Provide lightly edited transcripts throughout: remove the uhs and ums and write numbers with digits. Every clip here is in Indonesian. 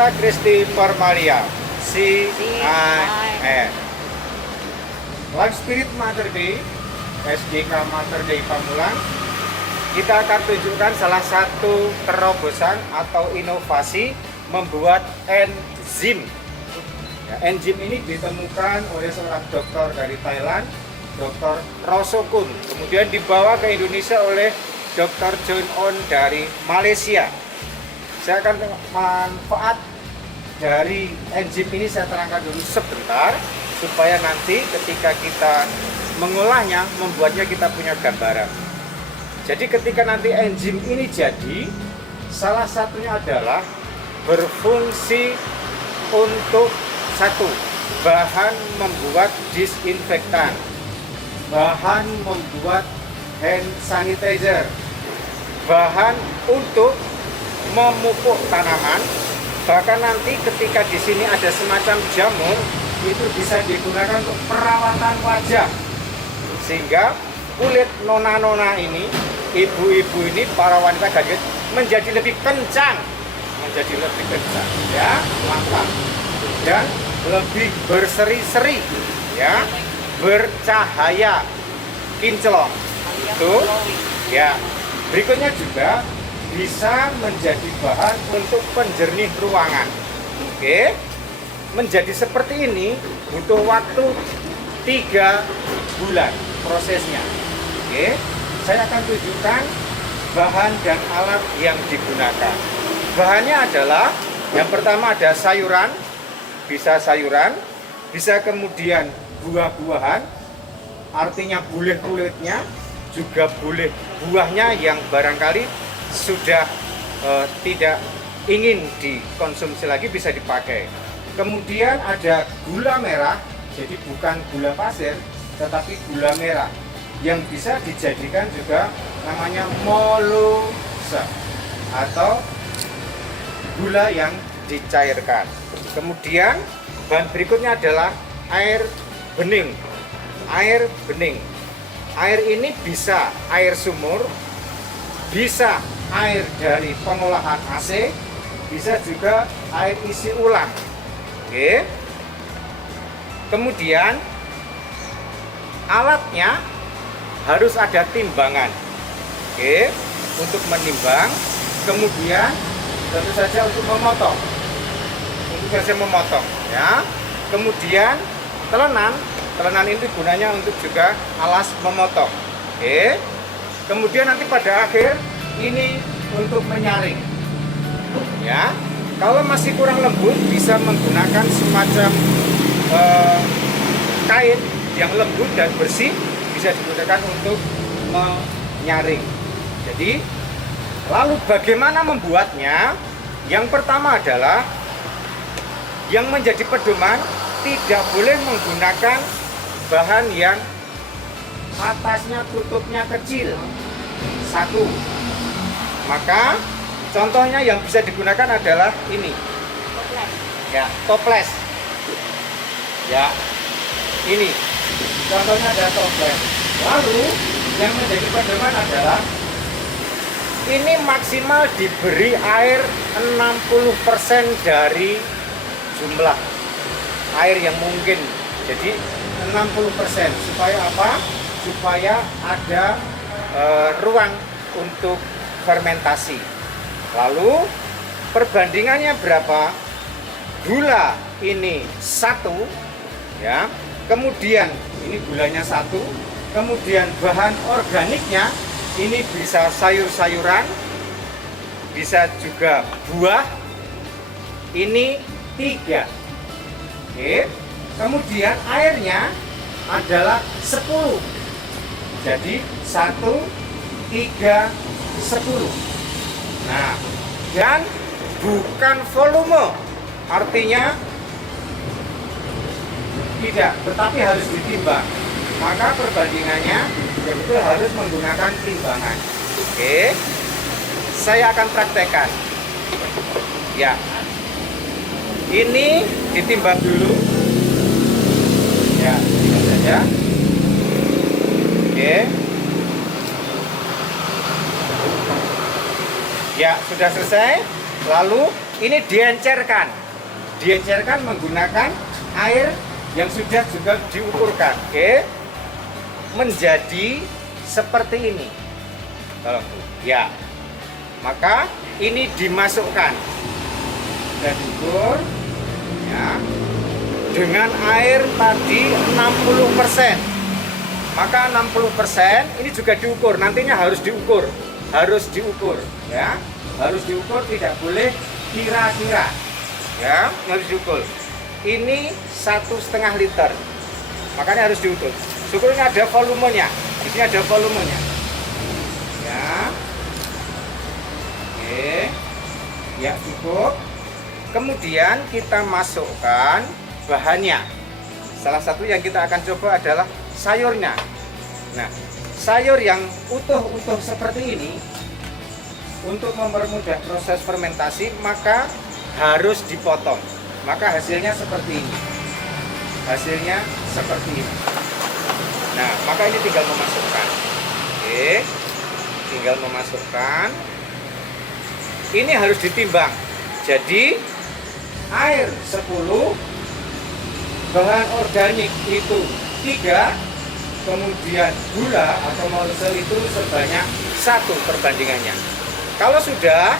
Agatha Christie Formalia, CIN. Life Spirit Mother Day, SDK Mother Day Pamulang, kita akan tunjukkan salah satu terobosan atau inovasi membuat enzim. Ya, enzim ini ditemukan oleh seorang dokter dari Thailand, Dr. Rosokun. Kemudian dibawa ke Indonesia oleh Dr. John On dari Malaysia. Saya akan manfaat dari enzim ini saya terangkan dulu sebentar, supaya nanti ketika kita mengolahnya, membuatnya kita punya gambaran. Jadi ketika nanti enzim ini jadi, salah satunya adalah berfungsi untuk satu, bahan membuat disinfektan, bahan membuat hand sanitizer, bahan untuk memupuk tanaman, bahkan nanti ketika di sini ada semacam jamur, itu bisa digunakan untuk perawatan wajah, sehingga kulit nona-nona ini, ibu-ibu ini, para wanita gadis menjadi lebih kencang, ya, mantap, dan lebih berseri-seri, ya, bercahaya, kinclong, itu, ya. Berikutnya juga bisa menjadi bahan untuk penjernih ruangan. Oke, menjadi seperti ini butuh waktu 3 bulan prosesnya. Oke, saya akan tunjukkan bahan dan alat yang digunakan. Bahannya adalah yang pertama ada sayuran, bisa kemudian buah-buahan, artinya boleh kulitnya, juga boleh buahnya yang barangkali sudah tidak ingin dikonsumsi lagi, bisa dipakai. Kemudian ada gula merah, jadi bukan gula pasir tetapi gula merah yang bisa dijadikan juga namanya molusa atau gula yang dicairkan. Kemudian bahan berikutnya adalah air bening. Air ini bisa air sumur, bisa air dari pengolahan AC, bisa juga air isi ulang. Oke. Kemudian alatnya harus ada timbangan. Oke, untuk menimbang. Kemudian tentu saja untuk memotong. Ya. Kemudian telenan itu gunanya untuk juga alas memotong. Oke. Kemudian nanti pada akhir ini untuk menyaring. Ya. Kalau masih kurang lembut, bisa menggunakan semacam kain yang lembut dan bersih, bisa digunakan untuk menyaring. Jadi, lalu bagaimana membuatnya? Yang pertama adalah yang menjadi pedoman, tidak boleh menggunakan bahan yang atasnya tutupnya kecil. 1. Maka contohnya yang bisa digunakan adalah ini. Ya, toples. Ya. Ini. Contohnya adalah toples. Lalu yang menjadi pedoman adalah ini maksimal diberi air 60% dari jumlah air yang mungkin. Jadi 60%, supaya apa? Supaya ada ruang untuk fermentasi. Lalu perbandingannya berapa? Gula ini 1, ya. Kemudian ini gulanya 1. Kemudian bahan organiknya ini bisa sayur-sayuran, bisa juga buah. Ini 3. Oke. Kemudian airnya adalah 10. Jadi 1, 3, 10. Nah, dan bukan volume, artinya tidak, tetapi harus ditimbang. Maka perbandingannya itu harus menggunakan timbangan. Oke, saya akan praktekkan. Ya, ini ditimbang dulu. Ya, timbang saja. Oke. Ya, sudah selesai. Lalu Ini diencerkan menggunakan air yang sudah juga diukurkan. Oke, menjadi seperti ini. Tolong, ya. Maka ini dimasukkan dan diukur, ya, dengan air tadi 60%. Maka 60% ini juga diukur. Nantinya harus diukur, ya, harus diukur, tidak boleh kira-kira, ya, harus diukur. Ini 1,5 liter, makanya harus diukur. Syukur ini ada volumenya, di sini ada volumenya, ya. Oke, ya, cukup. Kemudian kita masukkan bahannya. Salah satu yang kita akan coba adalah sayurnya. Nah, sayur yang utuh-utuh seperti ini, untuk mempermudah proses fermentasi maka harus dipotong. Maka hasilnya seperti ini. Nah, maka ini tinggal memasukkan. Oke, tinggal memasukkan. Ini harus ditimbang. Jadi air 10, bahan organik itu 3, kemudian gula atau molse itu sebanyak 1 perbandingannya. Kalau sudah,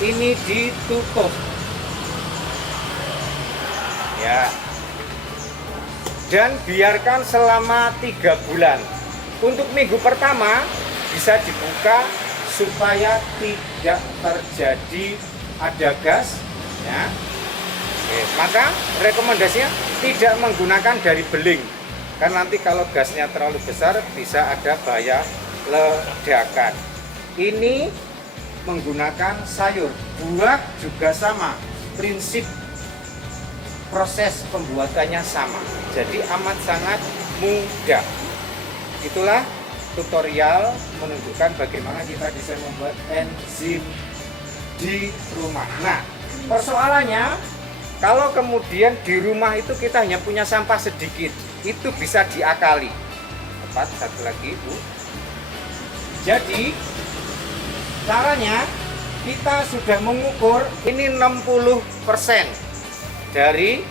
ini ditutup, ya, dan biarkan selama 3 bulan. Untuk minggu pertama bisa dibuka supaya tidak terjadi ada gas, ya. Oke, maka rekomendasinya tidak menggunakan dari beling, karena nanti kalau gasnya terlalu besar bisa ada bahaya ledakan. Ini menggunakan sayur, buah juga sama, prinsip proses pembuatannya sama, jadi amat sangat mudah. Itulah tutorial menunjukkan bagaimana kita bisa membuat enzim di rumah. Nah, persoalannya kalau kemudian di rumah itu kita hanya punya sampah sedikit, itu bisa diakali. Tepat, satu lagi, Bu. Jadi caranya kita sudah mengukur ini 60% dari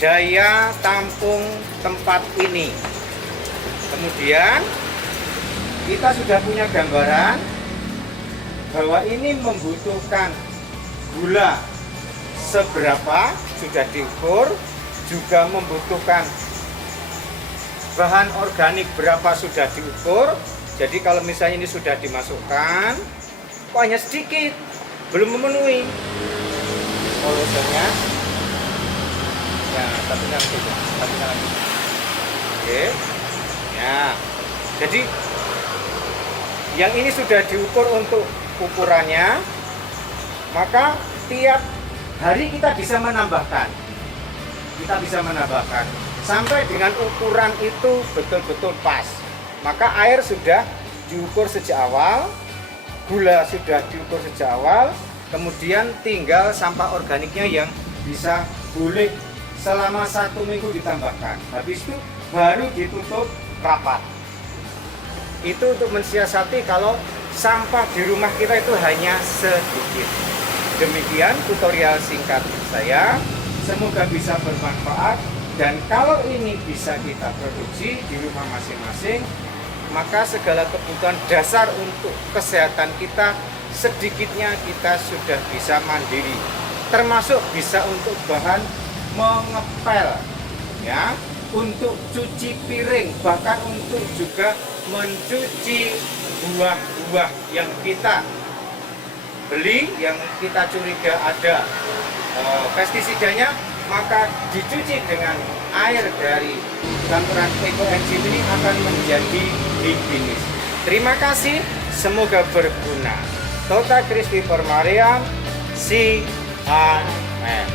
daya tampung tempat ini. Kemudian kita sudah punya gambaran bahwa ini membutuhkan gula seberapa, sudah diukur, juga membutuhkan bahan organik berapa, sudah diukur. Jadi kalau misalnya ini sudah dimasukkan, kok hanya sedikit, belum memenuhi polusannya. Ya, satunya lagi. Oke. Ya. Jadi yang ini sudah diukur untuk ukurannya, maka tiap hari kita bisa menambahkan. Sampai dengan ukuran itu betul-betul pas. Maka air sudah diukur sejak awal, gula sudah diukur sejak awal, kemudian tinggal sampah organiknya yang bisa boleh selama 1 minggu ditambahkan. Habis itu baru ditutup rapat. Itu untuk mensiasati kalau sampah di rumah kita itu hanya sedikit. Demikian tutorial singkat saya, semoga bisa bermanfaat. Dan kalau ini bisa kita produksi di rumah masing-masing, maka segala kebutuhan dasar untuk kesehatan kita sedikitnya kita sudah bisa mandiri. Termasuk bisa untuk bahan mengepel, ya, untuk cuci piring, bahkan untuk juga mencuci buah-buah yang kita beli, yang kita curiga ada pestisidanya, maka dicuci dengan air dari campuran ekoenzim ini akan menjadi higienis. Terima kasih, semoga berguna. Tota Christi Permariam, si Amen.